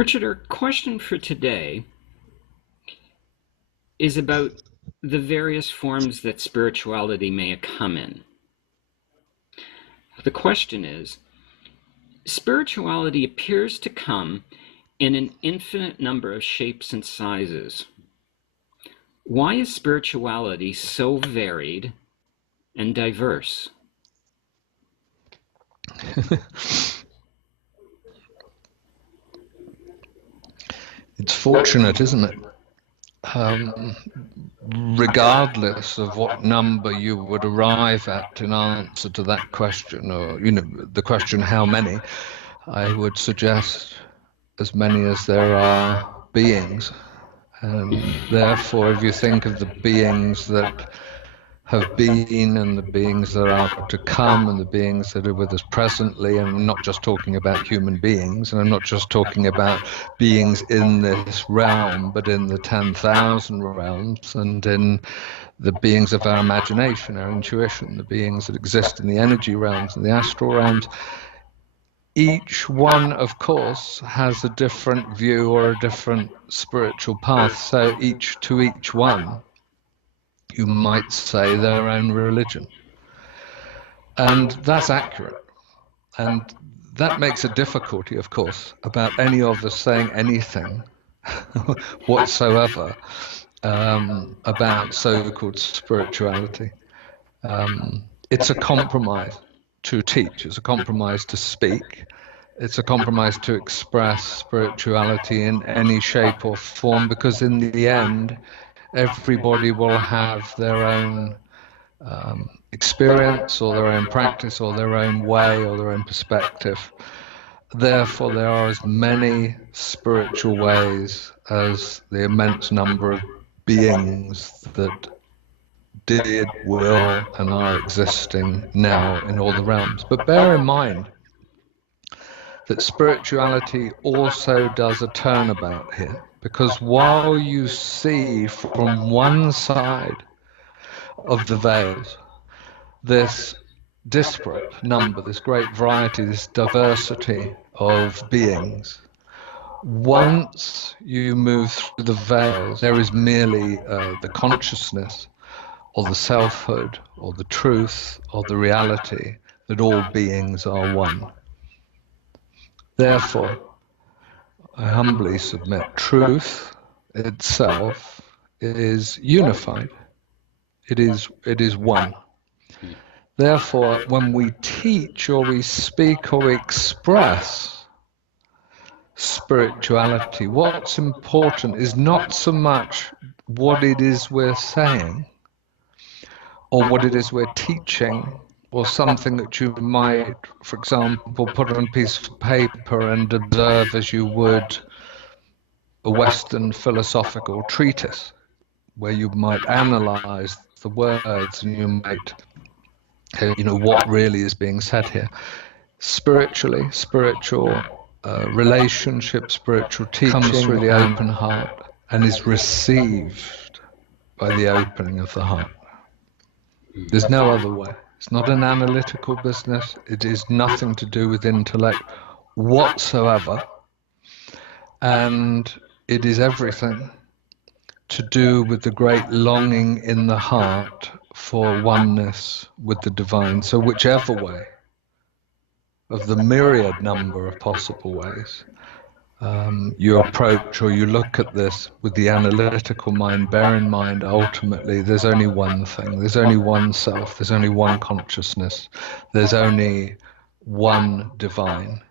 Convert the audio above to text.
Richard, our question for today is about the various forms that spirituality may come in. The question is, spirituality appears to come in an infinite number of shapes and sizes. Why is spirituality so varied and diverse? It's fortunate, isn't it? Regardless of what number you would arrive at in answer to that question, or the question how many, I would suggest as many as there are beings. And therefore, if you think of the beings that have been and the beings that are to come and the beings that are with us presently, and I'm not just talking about human beings, and I'm not just talking about beings in this realm, but in the 10,000 realms and in the beings of our imagination, our intuition, the beings that exist in the energy realms and the astral realms. Each one, of course, has a different view or a different spiritual path, so to each one, you might say, their own religion. And that's accurate. And that makes a difficulty, of course, about any of us saying anything whatsoever about so-called spirituality. It's a compromise to teach. It's a compromise to speak. It's a compromise to express spirituality in any shape or form, because in the end, everybody will have their own experience or their own practice or their own way or their own perspective. Therefore, there are as many spiritual ways as the immense number of beings that did, will, and are existing now in all the realms. But bear in mind that spirituality also does a turnabout here, because while you see from one side of the veils this disparate number, this great variety, this diversity of beings, once you move through the veils, there is merely the consciousness or the selfhood or the truth or the reality that all beings are one. Therefore, I humbly submit, truth itself is unified. It is one. Therefore, when we teach or we speak or we express spirituality, what's important is not so much what it is we're saying or what it is we're teaching, or something that you might, for example, put on a piece of paper and observe as you would a Western philosophical treatise, where you might analyze the words and you might, what really is being said here. Spiritually, spiritual relationship, spiritual teaching comes through the open heart and is received by the opening of the heart. There's no other way. It's not an analytical business. It is nothing to do with intellect whatsoever. And it is everything to do with the great longing in the heart for oneness with the divine. So whichever way of the myriad number of possible ways you approach or you look at this with the analytical mind, bear in mind ultimately there's only one thing, there's only one self, there's only one consciousness, there's only one divine.